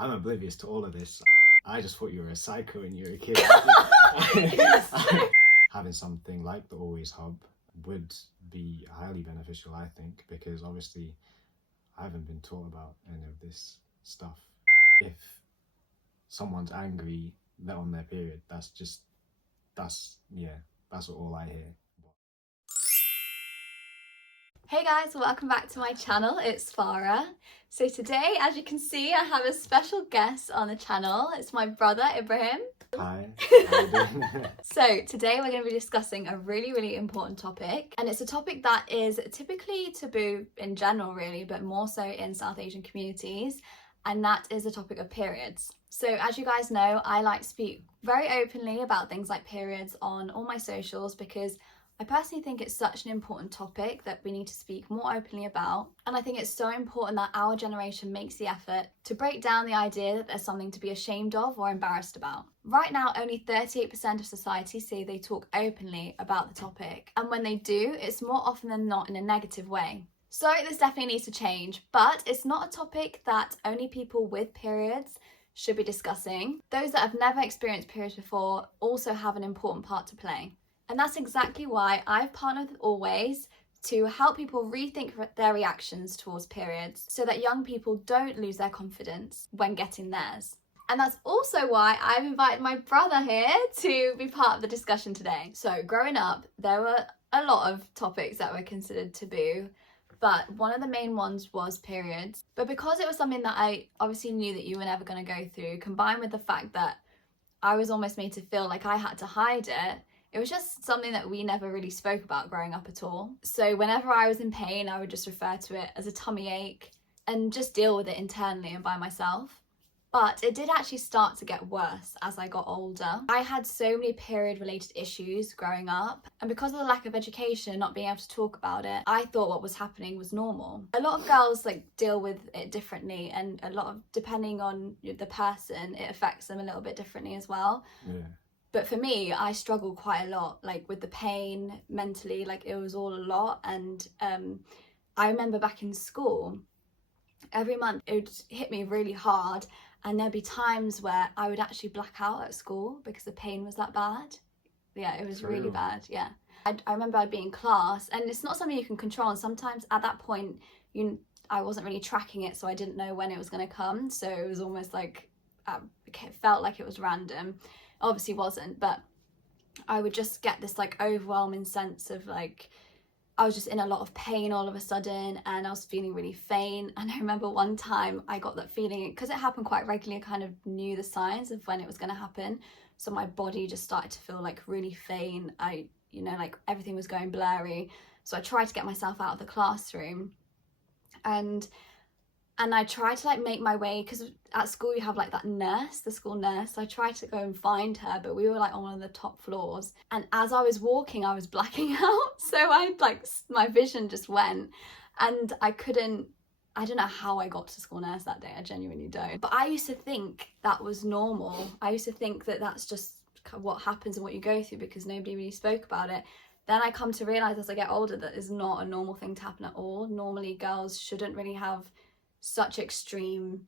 I'm oblivious to all of this. I just thought you were a psycho when you were a kid. Having something like the Always Hub would be highly beneficial, I think, because obviously I haven't been taught about any of this stuff. If someone's angry, they're on their period, that's all I hear. Hey guys, welcome back to my channel. It's Farah. So today, as you can see, I have a special guest on the channel. It's my brother, Ibrahim. Hi, how you doing? So today we're going to be discussing a really important topic, and it's a topic that is typically taboo in general really, but more so in South Asian communities, and that is the topic of periods. So as you guys know, I like to speak very openly about things like periods on all my socials because I personally think it's such an important topic that we need to speak more openly about, and I think it's so important that our generation makes the effort to break down the idea that there's something to be ashamed of or embarrassed about. Right now, only 38% of society say they talk openly about the topic, and when they do, it's more often than not in a negative way. So this definitely needs to change, but it's not a topic that only people with periods should be discussing. Those that have never experienced periods before also have an important part to play. And that's exactly why I've partnered with Always to help people rethink their reactions towards periods so that young people don't lose their confidence when getting theirs. And that's also why I've invited my brother here to be part of the discussion today. So growing up, there were a lot of topics that were considered taboo, but one of the main ones was periods. But because it was something that I obviously knew that you were never going to go through, combined with the fact that I was almost made to feel like I had to hide it, it was just something that we never really spoke about growing up at all. So whenever I was in pain, I would just refer to it as a tummy ache and just deal with it internally and by myself. But it did actually start to get worse as I got older. I had so many period-related issues growing up, and because of the lack of education, not being able to talk about it, I thought what was happening was normal. A lot of girls deal with it differently, and a lot of, depending on the person, it affects them a little bit differently as well. Yeah. But for me, I struggled quite a lot, with the pain, mentally, it was all a lot. And I remember back in school, every month it would hit me really hard, and there'd be times where I would actually black out at school because the pain was that bad. Yeah, it was really bad, yeah. I remember I'd be in class, and it's not something you can control, and sometimes at that point, I wasn't really tracking it, so I didn't know when it was going to come, so it was almost it felt like it was random. Obviously wasn't, but I would just get this overwhelming sense of I was just in a lot of pain all of a sudden, and I was feeling really faint. And I remember one time I got that feeling, because it happened quite regularly, I kind of knew the signs of when it was going to happen, so my body just started to feel really faint. Everything was going blurry, so I tried to get myself out of the classroom, and I tried to make my way, because at school you have that nurse, the school nurse. So I tried to go and find her, but we were on one of the top floors. And as I was walking, I was blacking out. So my vision just went, and I don't know how I got to school nurse that day. I genuinely don't. But I used to think that was normal. I used to think that that's just what happens and what you go through because nobody really spoke about it. Then I come to realise as I get older that it's not a normal thing to happen at all. Normally girls shouldn't really have such extreme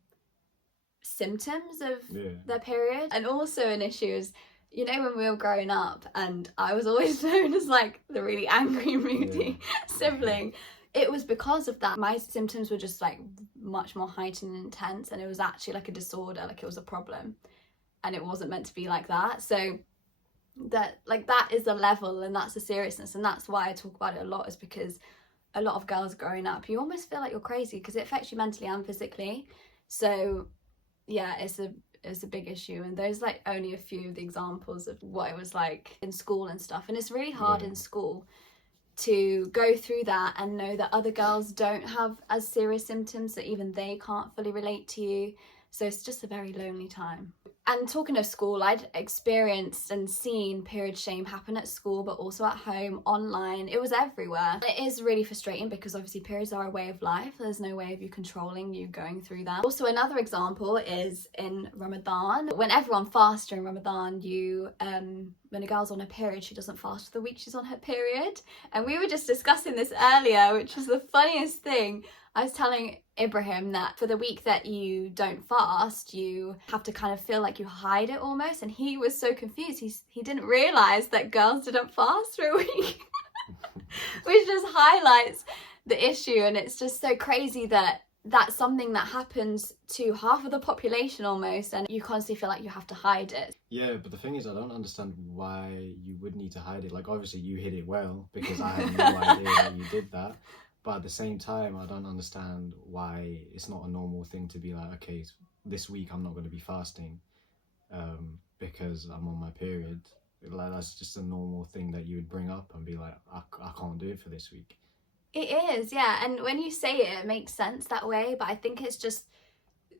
symptoms of their period. And also an issue is, when we were growing up, and I was always known as the really angry, moody sibling, it was because of that. My symptoms were just much more heightened and intense, and it was actually a disorder, it was a problem, and it wasn't meant to be like that. So that is the level, and that's the seriousness, and that's why I talk about it a lot, is because a lot of girls growing up, you almost feel like you're crazy because it affects you mentally and physically. So yeah, it's a big issue, and those only a few of the examples of what it was like in school and stuff. And it's really hard in school to go through that and know that other girls don't have as serious symptoms, that even they can't fully relate to you. So it's just a very lonely time. And talking of school, I'd experienced and seen period shame happen at school, but also at home, online. It was everywhere. It is really frustrating because obviously periods are a way of life. There's no way of you controlling you going through that. Also, another example is in Ramadan. When everyone fasts during Ramadan, when a girl's on her period, she doesn't fast for the week she's on her period. And we were just discussing this earlier, which is the funniest thing. I was telling Ibrahim that for the week that you don't fast, you have to kind of feel like you hide it almost. And he was so confused. He didn't realize that girls didn't fast for a week, which just highlights the issue. And it's just so crazy that that's something that happens to half of the population almost, and you constantly feel like you have to hide it. Yeah, but the thing is, I don't understand why you would need to hide it. Like, obviously you hid it well, because I had no idea that you did that. But at the same time, I don't understand why it's not a normal thing to be like, okay, this week I'm not going to be fasting because I'm on my period. Like, that's just a normal thing that you would bring up and be like, I can't do it for this week. It is, yeah. And when you say it, it makes sense that way. But I think it's just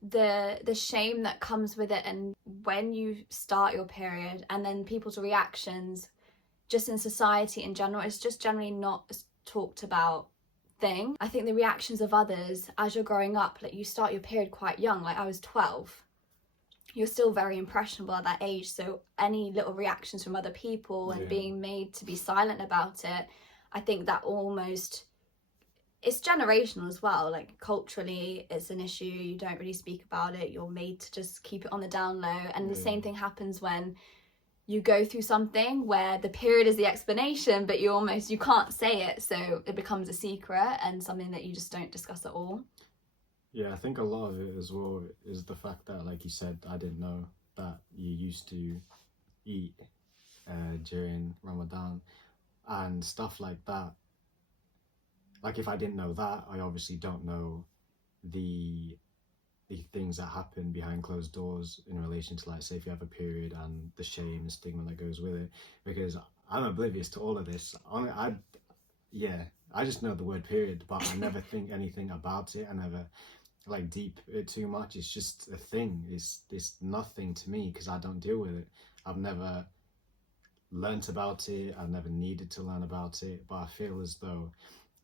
the shame that comes with it. And when you start your period and then people's reactions just in society in general, it's just generally not talked about thing. I think the reactions of others as you're growing up, like you start your period quite young, like I was 12. You're still very impressionable at that age, so any little reactions from other people and being made to be silent about it, I think that almost, it's generational as well. Like culturally it's an issue, you don't really speak about it, you're made to just keep it on the down low. And the same thing happens when you go through something where the period is the explanation, but you can't say it, so it becomes a secret and something that you just don't discuss at all. Yeah, I think a lot of it as well is the fact that, like you said, I didn't know that you used to eat during Ramadan and stuff like that. Like, if I didn't know that, I obviously don't know the things that happen behind closed doors in relation to, like, say, if you have a period and the shame and stigma that goes with it, because I'm oblivious to all of this. I just know the word period, but I never think anything about it. I never like deep it too much. It's just a thing. It's nothing to me because I don't deal with it. I've never learnt about it. I've never needed to learn about it, but I feel as though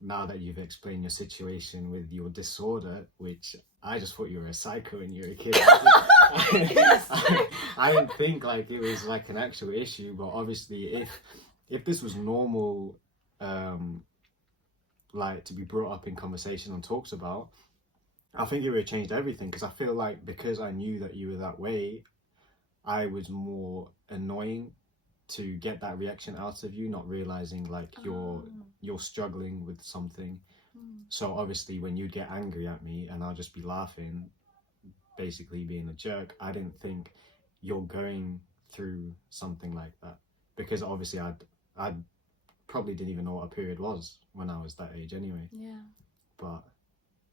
now that you've explained your situation with your disorder, which I just thought you were a psycho when you were a kid. I didn't think like it was like an actual issue, but obviously if this was normal, like to be brought up in conversation and talked about, I think it would have changed everything, because I feel like because I knew that you were that way, I was more annoying to get that reaction out of you, not realizing like you're struggling with something. So obviously when you'd get angry at me and I'll just be laughing, basically being a jerk, I didn't think you're going through something like that, because obviously I probably didn't even know what a period was when I was that age anyway. Yeah. But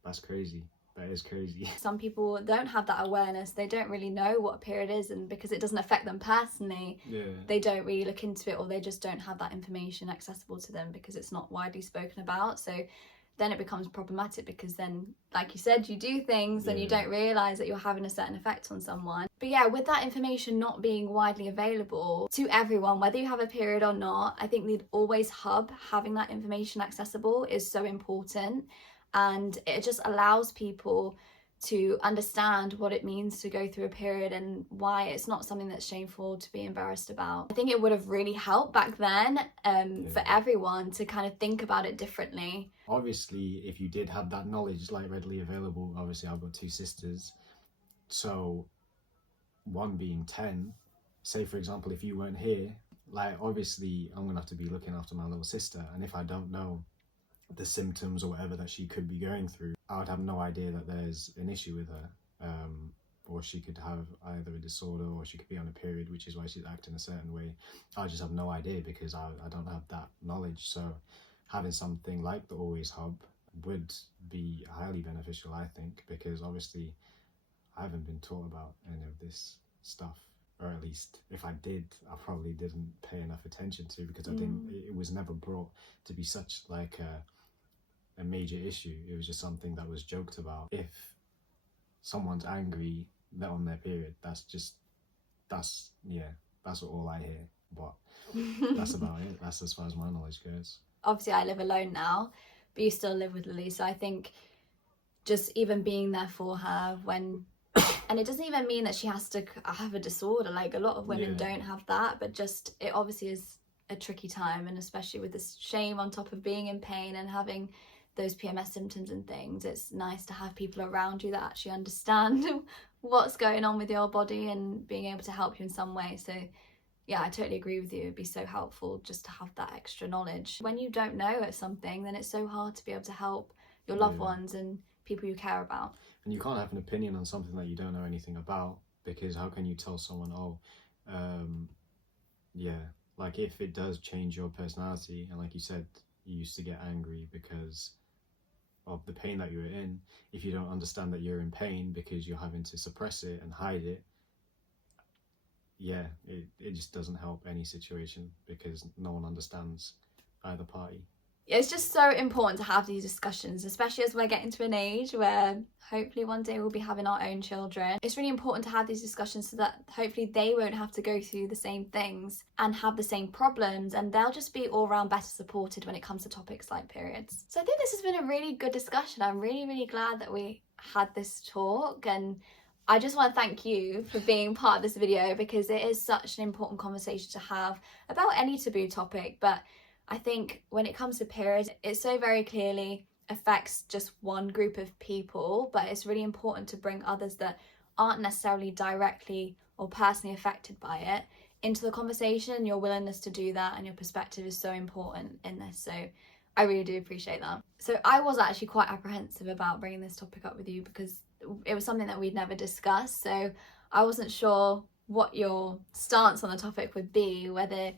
that's crazy. That is crazy. Some people don't have that awareness. They don't really know what a period is, and because it doesn't affect them personally, they don't really look into it, or they just don't have that information accessible to them because it's not widely spoken about. So then it becomes problematic, because then, like you said, you do things and you don't realise that you're having a certain effect on someone. But yeah, with that information not being widely available to everyone, whether you have a period or not, I think the Always Hub, having that information accessible is so important. And it just allows people to understand what it means to go through a period and why it's not something that's shameful to be embarrassed about. I think it would have really helped back then for everyone to kind of think about it differently. Obviously, if you did have that knowledge like readily available, obviously I've got two sisters, so one being 10, say for example, if you weren't here, like obviously I'm gonna have to be looking after my little sister, and if I don't know the symptoms or whatever that she could be going through, I would have no idea that there's an issue with her, or she could have either a disorder or she could be on a period, which is why she's acting a certain way. I just have no idea because I don't have that knowledge. So having something like the Always Hub would be highly beneficial, I think, because obviously I haven't been taught about any of this stuff, or at least if I did, I probably didn't pay enough attention to, because it was never brought to be such like a major issue. It was just something that was joked about. If someone's angry, they're on their period, that's all I hear. But that's about it. That's as far as my knowledge goes. Obviously I live alone now, but you still live with Lily, so I think just even being there for her when and it doesn't even mean that she has to have a disorder, like a lot of women don't have that, but just it obviously is a tricky time, and especially with this shame on top of being in pain and having those PMS symptoms and things, it's nice to have people around you that actually understand what's going on with your body and being able to help you in some way. So yeah, I totally agree with you. It'd be so helpful just to have that extra knowledge. When you don't know something, then it's so hard to be able to help your loved ones and people you care about. And you can't have an opinion on something that you don't know anything about, because how can you tell someone, like if it does change your personality, and like you said, you used to get angry because of the pain that you were in, if you don't understand that you're in pain because you're having to suppress it and hide it, it just doesn't help any situation, because no one understands either party. It's just so important to have these discussions, especially as we're getting to an age where hopefully one day we'll be having our own children. It's really important to have these discussions so that hopefully they won't have to go through the same things and have the same problems, and they'll just be all around better supported when it comes to topics like periods. So I think this has been a really good discussion. I'm really, really glad that we had this talk, and I just want to thank you for being part of this video, because it is such an important conversation to have about any taboo topic. But I think when it comes to periods, it so very clearly affects just one group of people, but it's really important to bring others that aren't necessarily directly or personally affected by it into the conversation. Your willingness to do that and your perspective is so important in this. So I really do appreciate that. So I was actually quite apprehensive about bringing this topic up with you, because it was something that we'd never discussed. So I wasn't sure what your stance on the topic would be, whether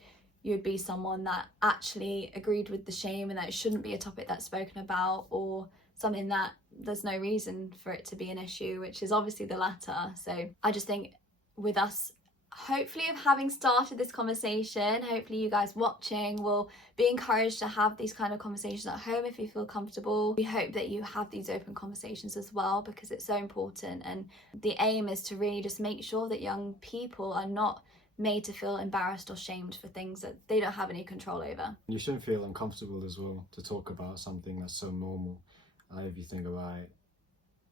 you would be someone that actually agreed with the shame and that it shouldn't be a topic that's spoken about, or something that there's no reason for it to be an issue, which is obviously the latter. So I just think with us hopefully of having started this conversation, hopefully you guys watching will be encouraged to have these kind of conversations at home if you feel comfortable. We hope that you have these open conversations as well, because it's so important, and the aim is to really just make sure that young people are not made to feel embarrassed or shamed for things that they don't have any control over. You shouldn't feel uncomfortable as well to talk about something that's so normal. If you think about it,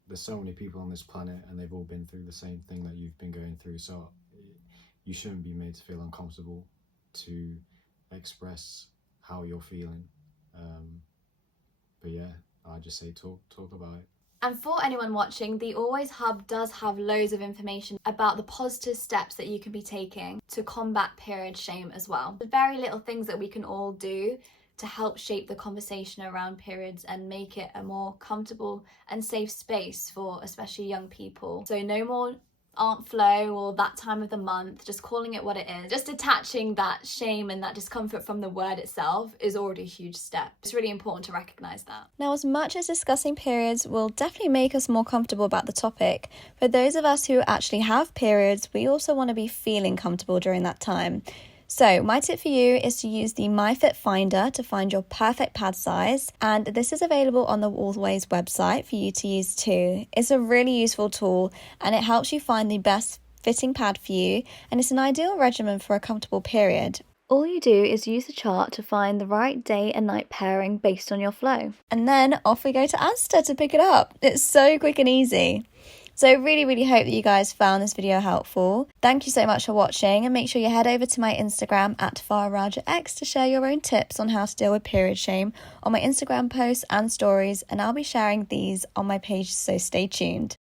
there's so many people on this planet and they've all been through the same thing that you've been going through, so you shouldn't be made to feel uncomfortable to express how you're feeling. But yeah, I just say talk about it. And for anyone watching, the Always Hub does have loads of information about the positive steps that you can be taking to combat period shame as well. The very little things that we can all do to help shape the conversation around periods and make it a more comfortable and safe space for especially young people. So no more Aunt Flo or that time of the month, just calling it what it is. Just detaching that shame and that discomfort from the word itself is already a huge step. It's really important to recognise that. Now, as much as discussing periods will definitely make us more comfortable about the topic, for those of us who actually have periods, we also want to be feeling comfortable during that time. So my tip for you is to use the MyFit Finder to find your perfect pad size, and this is available on the Always website for you to use too. It's a really useful tool and it helps you find the best fitting pad for you, and it's an ideal regimen for a comfortable period. All you do is use the chart to find the right day and night pairing based on your flow. And then off we go to Asda to pick it up. It's so quick and easy. So really, really hope that you guys found this video helpful. Thank you so much for watching, and make sure you head over to my Instagram at FarahRajaX to share your own tips on how to deal with period shame on my Instagram posts and stories, and I'll be sharing these on my page, so stay tuned.